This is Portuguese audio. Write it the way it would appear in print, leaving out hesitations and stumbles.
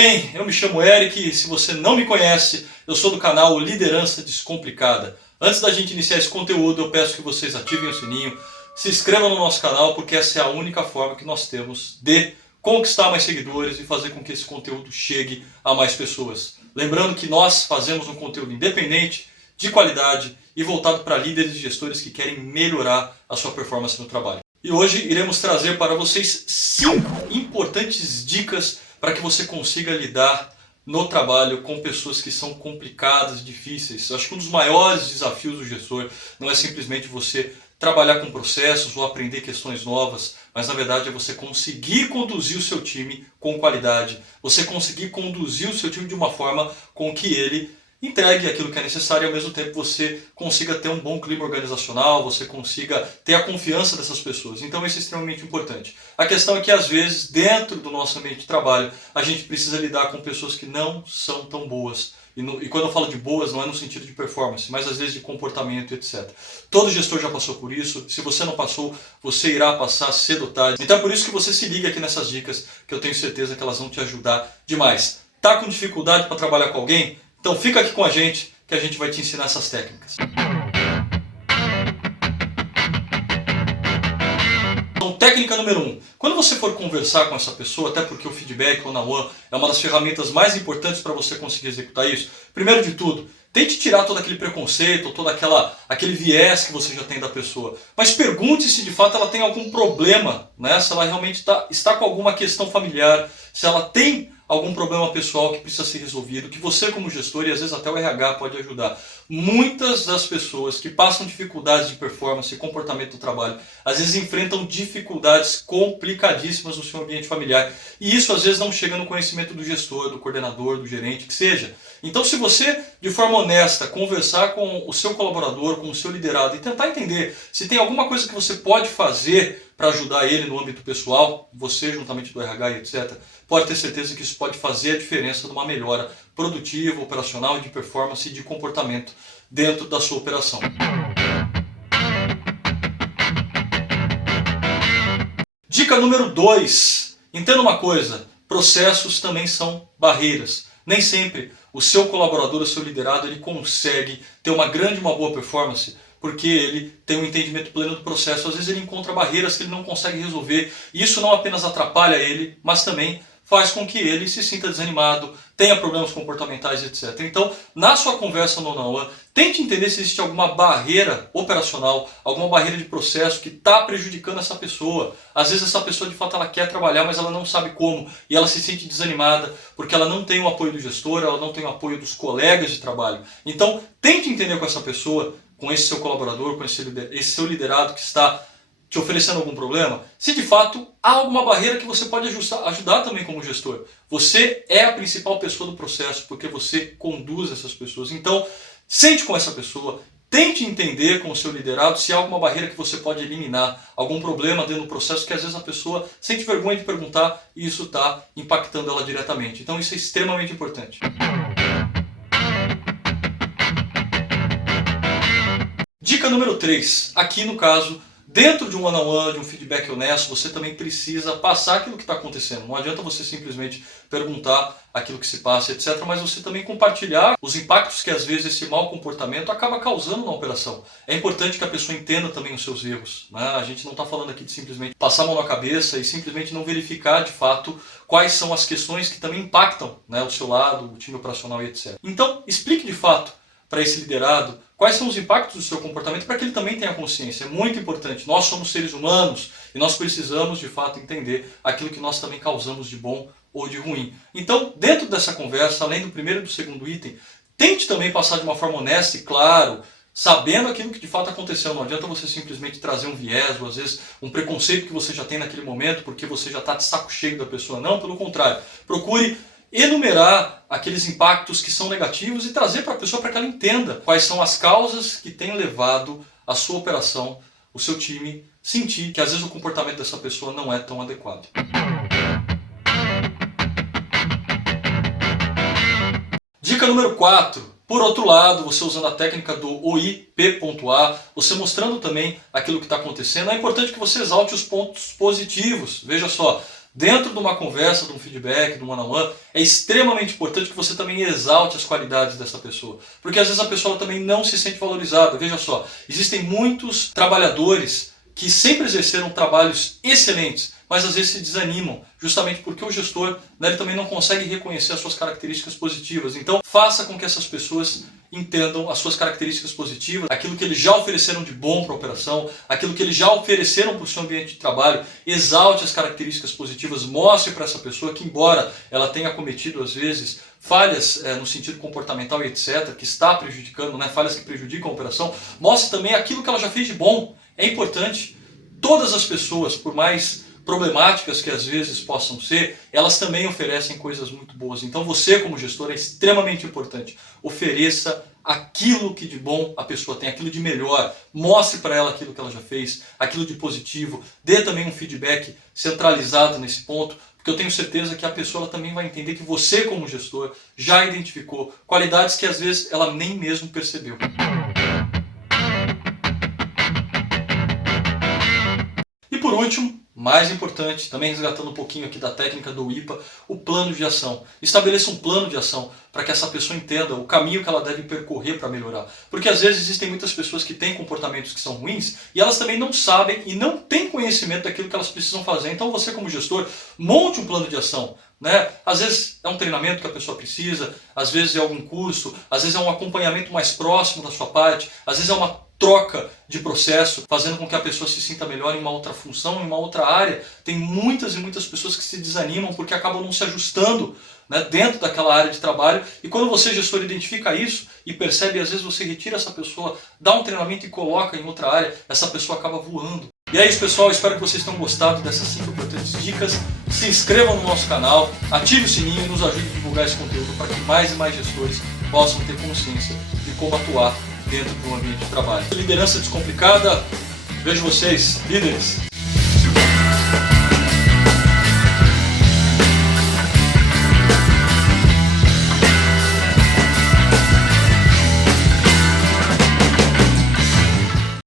bem? Eu me chamo Eric e se você não me conhece, eu sou do canal Liderança Descomplicada. Antes da gente iniciar esse conteúdo, eu peço que vocês ativem o sininho, se inscrevam no nosso canal, porque essa é a única forma que nós temos de conquistar mais seguidores e fazer com que esse conteúdo chegue a mais pessoas. Lembrando que nós fazemos um conteúdo independente, de qualidade e voltado para líderes e gestores que querem melhorar a sua performance no trabalho. E hoje iremos trazer para vocês 5 importantes dicas para que você consiga lidar no trabalho com pessoas que são complicadas, difíceis. Eu acho que um dos maiores desafios do gestor não é simplesmente você trabalhar com processos ou aprender questões novas, mas na verdade é você conseguir conduzir o seu time com qualidade, você conseguir conduzir o seu time de uma forma com que ele entregue aquilo que é necessário e ao mesmo tempo você consiga ter um bom clima organizacional, você consiga ter a confiança dessas pessoas. Então isso é extremamente importante. A questão é que às vezes dentro do nosso ambiente de trabalho a gente precisa lidar com pessoas que não são tão boas. E quando eu falo de boas não é no sentido de performance, mas às vezes de comportamento, etc. Todo gestor já passou por isso, se você não passou, você irá passar cedo ou tarde. Então é por isso que você se liga aqui nessas dicas, que eu tenho certeza que elas vão te ajudar demais. Tá com dificuldade para trabalhar com alguém? Então fica aqui com a gente que a gente vai te ensinar essas técnicas. Então, técnica número 1. Quando você for conversar com essa pessoa, até porque o feedback one-on-one é uma das ferramentas mais importantes para você conseguir executar isso, primeiro de tudo, tente tirar todo aquele preconceito, todo aquele viés que você já tem da pessoa. Mas pergunte se de fato ela tem algum problema, né? Se ela realmente está com alguma questão familiar, se ela tem algum problema pessoal que precisa ser resolvido, que você como gestor e às vezes até o RH pode ajudar. Muitas das pessoas que passam dificuldades de performance e comportamento do trabalho, às vezes enfrentam dificuldades complicadíssimas no seu ambiente familiar. E isso às vezes não chega no conhecimento do gestor, do coordenador, do gerente, que seja. Então se você, de forma honesta, conversar com o seu colaborador, com o seu liderado e tentar entender se tem alguma coisa que você pode fazer para ajudar ele no âmbito pessoal, você juntamente do RH e etc., pode ter certeza que isso pode fazer a diferença numa melhora produtiva, operacional, de performance e de comportamento dentro da sua operação. Dica número 2. Entenda uma coisa, processos também são barreiras. Nem sempre o seu colaborador, o seu liderado, ele consegue ter uma boa performance porque ele tem um entendimento pleno do processo. Às vezes ele encontra barreiras que ele não consegue resolver. E isso não apenas atrapalha ele, mas também faz com que ele se sinta desanimado, tenha problemas comportamentais, etc. Então, na sua conversa no one-on-one, tente entender se existe alguma barreira operacional, alguma barreira de processo que está prejudicando essa pessoa. Às vezes essa pessoa de fato ela quer trabalhar, mas ela não sabe como. E ela se sente desanimada porque ela não tem o apoio do gestor, ela não tem o apoio dos colegas de trabalho. Então, tente entender com essa pessoa, com esse seu colaborador, com esse seu liderado que está te oferecendo algum problema, se de fato há alguma barreira que você pode ajudar também como gestor. Você é a principal pessoa do processo, porque você conduz essas pessoas. Então, sente com essa pessoa, tente entender com o seu liderado se há alguma barreira que você pode eliminar, algum problema dentro do processo que às vezes a pessoa sente vergonha de perguntar e isso está impactando ela diretamente. Então isso é extremamente importante. Dica número 3. Aqui no caso, dentro de um one-on-one, de um feedback honesto, você também precisa passar aquilo que está acontecendo. Não adianta você simplesmente perguntar aquilo que se passa, etc. Mas você também compartilhar os impactos que às vezes esse mau comportamento acaba causando na operação. É importante que a pessoa entenda também os seus erros, né? A gente não está falando aqui de simplesmente passar a mão na cabeça e simplesmente não verificar de fato quais são as questões que também impactam, né, o seu lado, o time operacional e etc. Então, explique de fato para esse liderado quais são os impactos do seu comportamento para que ele também tenha consciência. É muito importante. Nós somos seres humanos e nós precisamos de fato entender aquilo que nós também causamos de bom ou de ruim. Então, dentro dessa conversa, além do primeiro e do segundo item, tente também passar de uma forma honesta e claro, sabendo aquilo que de fato aconteceu. Não adianta você simplesmente trazer um viés ou às vezes um preconceito que você já tem naquele momento porque você já está de saco cheio da pessoa. Não, pelo contrário. Procure enumerar aqueles impactos que são negativos e trazer para a pessoa para que ela entenda quais são as causas que têm levado a sua operação, o seu time, sentir que às vezes o comportamento dessa pessoa não é tão adequado. Dica número 4. Por outro lado, você usando a técnica do OIP.A, você mostrando também aquilo que está acontecendo, é importante que você exalte os pontos positivos. Veja só, dentro de uma conversa, de um feedback, de um one-on-one, é extremamente importante que você também exalte as qualidades dessa pessoa. Porque às vezes a pessoa também não se sente valorizada. Veja só, existem muitos trabalhadores que sempre exerceram trabalhos excelentes, mas às vezes se desanimam, justamente porque o gestor, né, ele também não consegue reconhecer as suas características positivas. Então, faça com que essas pessoas entendam as suas características positivas, aquilo que eles já ofereceram de bom para a operação, aquilo que eles já ofereceram para o seu ambiente de trabalho, exalte as características positivas, mostre para essa pessoa que, embora ela tenha cometido, às vezes, falhas no sentido comportamental e etc., que está prejudicando, né, falhas que prejudicam a operação, mostre também aquilo que ela já fez de bom. É importante. Todas as pessoas, por mais problemáticas que às vezes possam ser, elas também oferecem coisas muito boas. Então você, como gestor, é extremamente importante. Ofereça aquilo que de bom a pessoa tem, aquilo de melhor. Mostre para ela aquilo que ela já fez, aquilo de positivo. Dê também um feedback centralizado nesse ponto, porque eu tenho certeza que a pessoa ela também vai entender que você, como gestor, já identificou qualidades que às vezes ela nem mesmo percebeu. E por último, mais importante, também resgatando um pouquinho aqui da técnica do IPA, o plano de ação. Estabeleça um plano de ação para que essa pessoa entenda o caminho que ela deve percorrer para melhorar. Porque às vezes existem muitas pessoas que têm comportamentos que são ruins e elas também não sabem e não têm conhecimento daquilo que elas precisam fazer. Então você, como gestor, monte um plano de ação. Né? Às vezes é um treinamento que a pessoa precisa, às vezes é algum curso, às vezes é um acompanhamento mais próximo da sua parte, às vezes é uma troca de processo, fazendo com que a pessoa se sinta melhor em uma outra função, em uma outra área. Tem muitas e muitas pessoas que se desanimam porque acabam não se ajustando, né, dentro daquela área de trabalho. E quando você, gestor, identifica isso e percebe, às vezes você retira essa pessoa, dá um treinamento e coloca em outra área, essa pessoa acaba voando. E é isso, pessoal, espero que vocês tenham gostado dessas 5 importantes dicas. Se inscrevam no nosso canal, ative o sininho e nos ajude a divulgar esse conteúdo para que mais e mais gestores possam ter consciência de como atuar dentro do ambiente de trabalho. Liderança Descomplicada, vejo vocês, líderes!